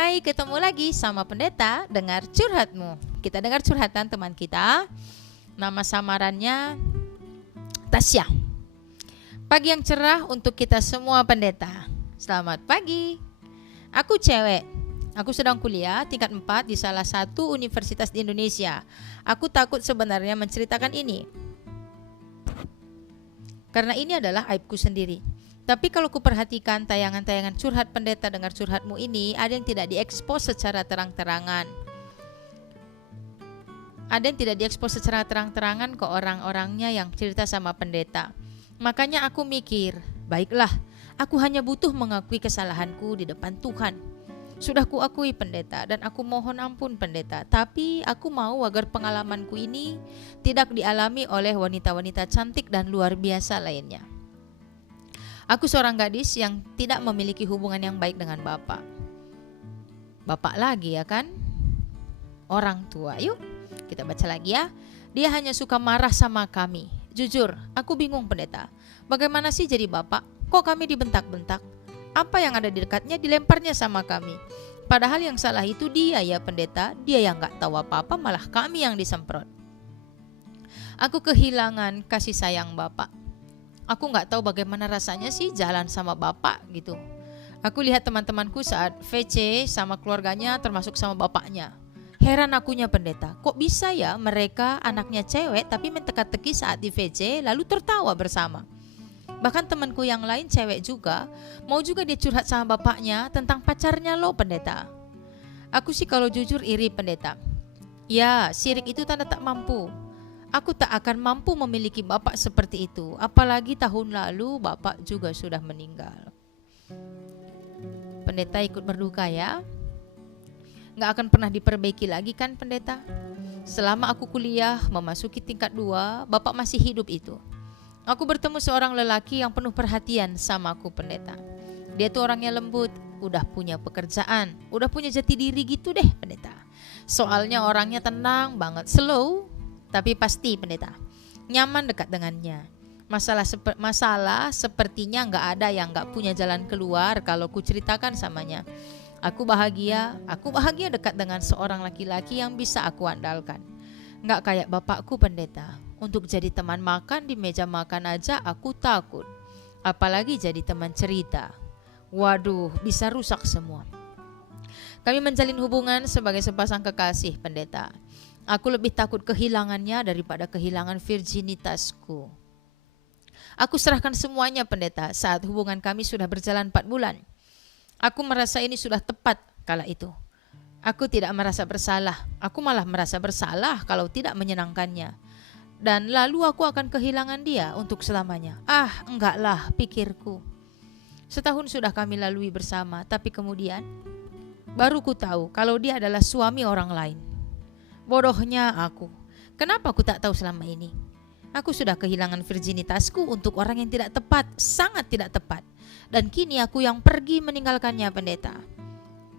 Hai, ketemu lagi sama Pendeta Dengar Curhatmu. Kita dengar curhatan teman kita. Nama samarannya Tasya. Pagi yang cerah untuk kita semua pendeta. Selamat pagi. Aku cewek. Aku sedang kuliah tingkat 4 di salah satu universitas di Indonesia. Aku takut sebenarnya menceritakan ini, karena ini adalah aibku sendiri. Tapi kalau kuperhatikan tayangan-tayangan curhat Pendeta Dengar Curhatmu ini, ada yang tidak diekspos secara terang-terangan. Ada yang tidak diekspos secara terang-terangan ke orang-orangnya yang cerita sama pendeta. Makanya aku mikir, baiklah, aku hanya butuh mengakui kesalahanku di depan Tuhan. Sudah kuakui pendeta, dan aku mohon ampun pendeta. Tapi aku mau agar pengalamanku ini tidak dialami oleh wanita-wanita cantik dan luar biasa lainnya. Aku seorang gadis yang tidak memiliki hubungan yang baik dengan bapak. Bapak lagi ya kan? Orang tua. Yuk kita baca lagi ya. Dia hanya suka marah sama kami. Jujur, aku bingung pendeta. Bagaimana sih jadi bapak? Kok kami dibentak-bentak? Apa yang ada di dekatnya dilemparnya sama kami. Padahal yang salah itu dia ya pendeta. Dia yang gak tahu apa-apa, malah kami yang disemprot. Aku kehilangan kasih sayang bapak. Aku gak tahu bagaimana rasanya sih jalan sama bapak gitu. Aku lihat teman-temanku saat VC sama keluarganya, termasuk sama bapaknya. Heran akunya pendeta, kok bisa ya mereka anaknya cewek tapi menteka-teki saat di VC lalu tertawa bersama. Bahkan temanku yang lain cewek juga, mau juga dia curhat sama bapaknya tentang pacarnya loh pendeta. Aku sih kalau jujur iri pendeta. Ya, sirik itu tanda tak mampu. Aku tak akan mampu memiliki bapak seperti itu. Apalagi tahun lalu bapak juga sudah meninggal. Pendeta ikut berduka ya. Gak akan pernah diperbaiki lagi kan pendeta. Selama aku kuliah memasuki tingkat 2, bapak masih hidup itu. Aku bertemu seorang lelaki yang penuh perhatian sama aku pendeta. Dia tuh orangnya lembut, udah punya pekerjaan, udah punya jati diri gitu deh pendeta. Soalnya orangnya tenang banget, slow tapi pasti pendeta, nyaman dekat dengannya. Masalah sepertinya gak ada yang gak punya jalan keluar kalau ku ceritakan samanya. Aku bahagia dekat dengan seorang laki-laki yang bisa aku andalkan. Gak kayak bapakku pendeta. Untuk jadi teman makan di meja makan aja aku takut. Apalagi jadi teman cerita. Waduh, bisa rusak semua. Kami menjalin hubungan sebagai sepasang kekasih pendeta. Aku lebih takut kehilangannya daripada kehilangan virginitasku. Aku serahkan semuanya pendeta saat hubungan kami sudah berjalan 4 bulan. Aku merasa ini sudah tepat kala itu. Aku tidak merasa bersalah. Aku malah merasa bersalah kalau tidak menyenangkannya. Dan lalu aku akan kehilangan dia untuk selamanya. Enggak lah, pikirku. Setahun sudah kami lalui bersama, tapi kemudian baru ku tahu kalau dia adalah suami orang lain. Bodohnya aku. Kenapa aku tak tahu selama ini? Aku sudah kehilangan virginitasku untuk orang yang tidak tepat, sangat tidak tepat. Dan kini aku yang pergi meninggalkannya pendeta.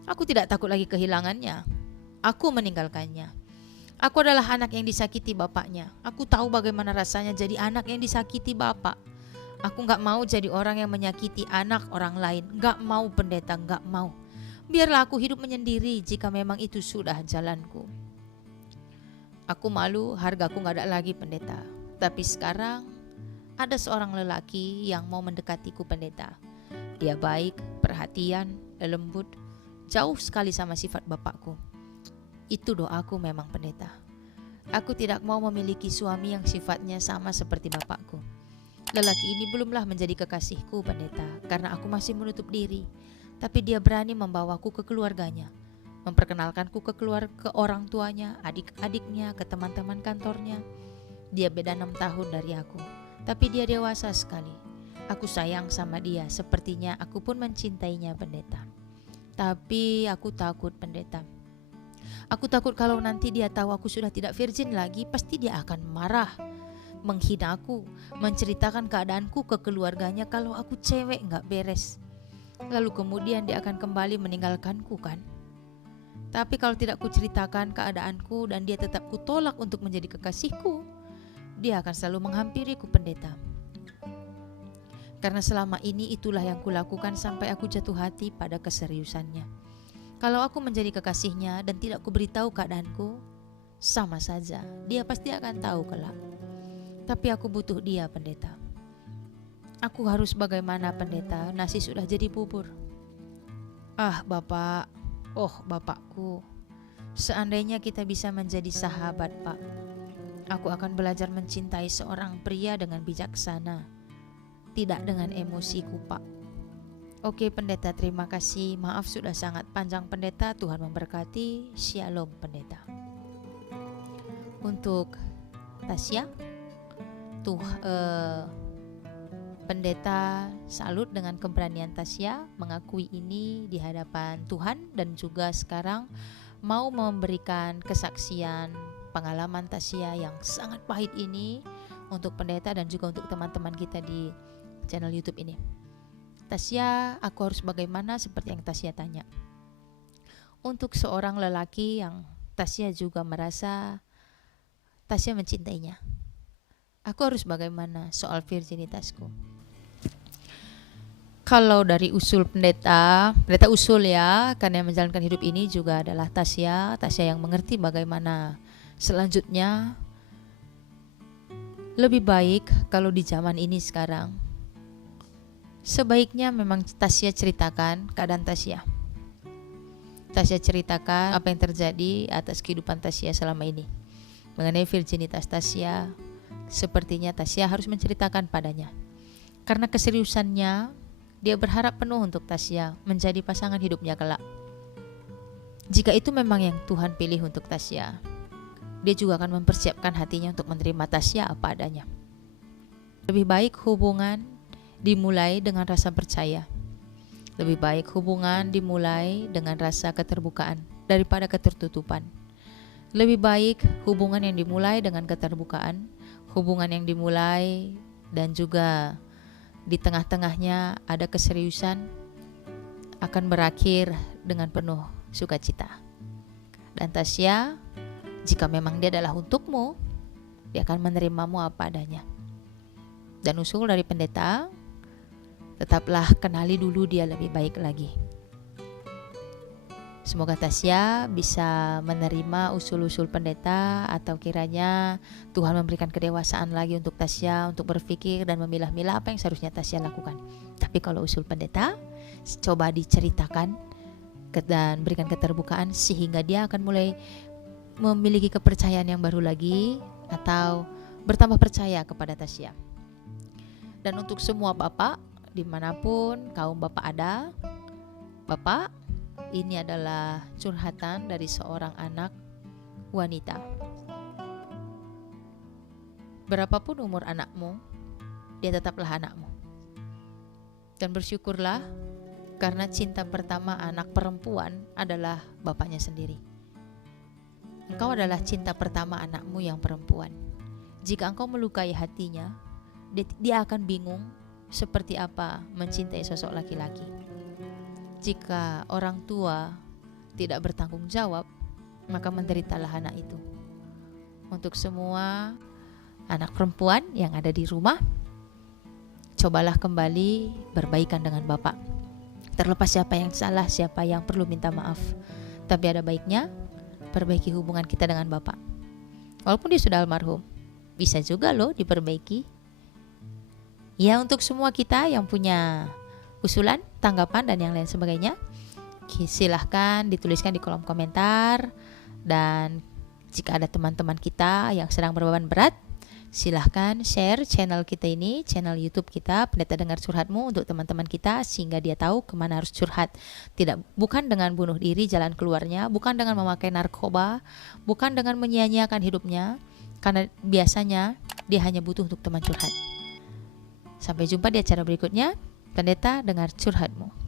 Aku tidak takut lagi kehilangannya. Aku meninggalkannya. Aku adalah anak yang disakiti bapaknya. Aku tahu bagaimana rasanya jadi anak yang disakiti bapak. Aku gak mau jadi orang yang menyakiti anak orang lain. Gak mau pendeta, gak mau. Biarlah aku hidup menyendiri jika memang itu sudah jalanku. Aku malu, hargaku gak ada lagi pendeta. Tapi sekarang ada seorang lelaki yang mau mendekatiku pendeta. Dia baik, perhatian, lembut, jauh sekali sama sifat bapakku. Itu doaku memang pendeta. Aku tidak mau memiliki suami yang sifatnya sama seperti bapakku. Lelaki ini belumlah menjadi kekasihku pendeta, karena aku masih menutup diri. Tapi dia berani membawaku ke keluarganya, memperkenalkanku ke orang tuanya, adik-adiknya, ke teman-teman kantornya. Dia beda 6 tahun dari aku, tapi dia dewasa sekali. Aku sayang sama dia, sepertinya aku pun mencintainya pendeta. Tapi aku takut pendeta. Aku takut kalau nanti dia tahu aku sudah tidak virgin lagi, pasti dia akan marah, menghina aku, menceritakan keadaanku ke keluarganya kalau aku cewek gak beres. Lalu kemudian dia akan kembali meninggalkanku kan? Tapi kalau tidak kuceritakan keadaanku dan dia tetap kutolak untuk menjadi kekasihku, dia akan selalu menghampiriku pendeta. Karena selama ini itulah yang kulakukan sampai aku jatuh hati pada keseriusannya. Kalau aku menjadi kekasihnya dan tidak kuberitahu keadaanku, sama saja, dia pasti akan tahu kelak. Tapi aku butuh dia, pendeta. Aku harus bagaimana, pendeta? Nasi sudah jadi bubur. Ah, Bapak. Oh, Bapakku. Seandainya kita bisa menjadi sahabat, Pak. Aku akan belajar mencintai seorang pria dengan bijaksana, tidak dengan emosiku, Pak. Oke, pendeta, terima kasih. Maaf sudah sangat panjang, pendeta. Tuhan memberkati. Shalom, pendeta. Untuk Tasya, pendeta salut dengan keberanian Tasya mengakui ini di hadapan Tuhan, dan juga sekarang mau memberikan kesaksian pengalaman Tasya yang sangat pahit ini untuk pendeta dan juga untuk teman-teman kita di channel YouTube ini. Tasya, aku harus bagaimana, seperti yang Tasya tanya. Untuk seorang lelaki yang Tasya juga merasa Tasya mencintainya, aku harus bagaimana soal virginitasku? Kalau dari usul pendeta usul ya, karena yang menjalankan hidup ini juga adalah Tasya yang mengerti bagaimana selanjutnya. Lebih baik kalau di zaman ini sekarang, sebaiknya memang Tasya ceritakan keadaan Tasya. Tasya ceritakan apa yang terjadi atas kehidupan Tasya selama ini. Mengenai virginitas Tasya, sepertinya Tasya harus menceritakan padanya. Karena keseriusannya, dia berharap penuh untuk Tasya menjadi pasangan hidupnya kelak. Jika itu memang yang Tuhan pilih untuk Tasya, dia juga akan mempersiapkan hatinya untuk menerima Tasya apa adanya. Lebih baik hubungan dimulai dengan rasa percaya. Lebih baik hubungan dimulai dengan rasa keterbukaan daripada ketertutupan. Lebih baik hubungan yang dimulai dengan keterbukaan, hubungan yang dimulai dan juga di tengah-tengahnya ada keseriusan, akan berakhir dengan penuh sukacita. Dan Tasya, jika memang dia adalah untukmu, dia akan menerimamu apa adanya. Dan usul dari pendeta, tetaplah kenali dulu dia lebih baik lagi. Semoga Tasya bisa menerima usul-usul pendeta, atau kiranya Tuhan memberikan kedewasaan lagi untuk Tasya untuk berpikir dan memilah-milah apa yang seharusnya Tasya lakukan. Tapi kalau usul pendeta, coba diceritakan dan berikan keterbukaan sehingga dia akan mulai memiliki kepercayaan yang baru lagi atau bertambah percaya kepada Tasya. Dan untuk semua bapak, dimanapun kaum bapak ada, bapak, ini adalah curhatan dari seorang anak wanita. Berapapun umur anakmu, dia tetaplah anakmu. Dan bersyukurlah karena cinta pertama anak perempuan adalah bapaknya sendiri. Engkau adalah cinta pertama anakmu yang perempuan. Jika engkau melukai hatinya, dia akan bingung seperti apa mencintai sosok laki-laki. Jika orang tua tidak bertanggung jawab, maka menderitalah anak itu. Untuk semua anak perempuan yang ada di rumah, cobalah kembali berbaikan dengan bapak. Terlepas siapa yang salah, siapa yang perlu minta maaf, tapi ada baiknya perbaiki hubungan kita dengan bapak. Walaupun dia sudah almarhum, bisa juga loh diperbaiki. Ya, untuk semua kita yang punya usulan, tanggapan, dan yang lain sebagainya, silahkan dituliskan di kolom komentar. Dan jika ada teman-teman kita yang sedang berbeban berat, silahkan share channel kita ini, channel YouTube kita, Pendeta Dengar Curhatmu, untuk teman-teman kita sehingga dia tahu kemana harus curhat. Bukan dengan bunuh diri jalan keluarnya, bukan dengan memakai narkoba, bukan dengan menyia-nyiakan hidupnya, karena biasanya dia hanya butuh untuk teman curhat. Sampai jumpa di acara berikutnya. Pendeta Dengar Curhatmu.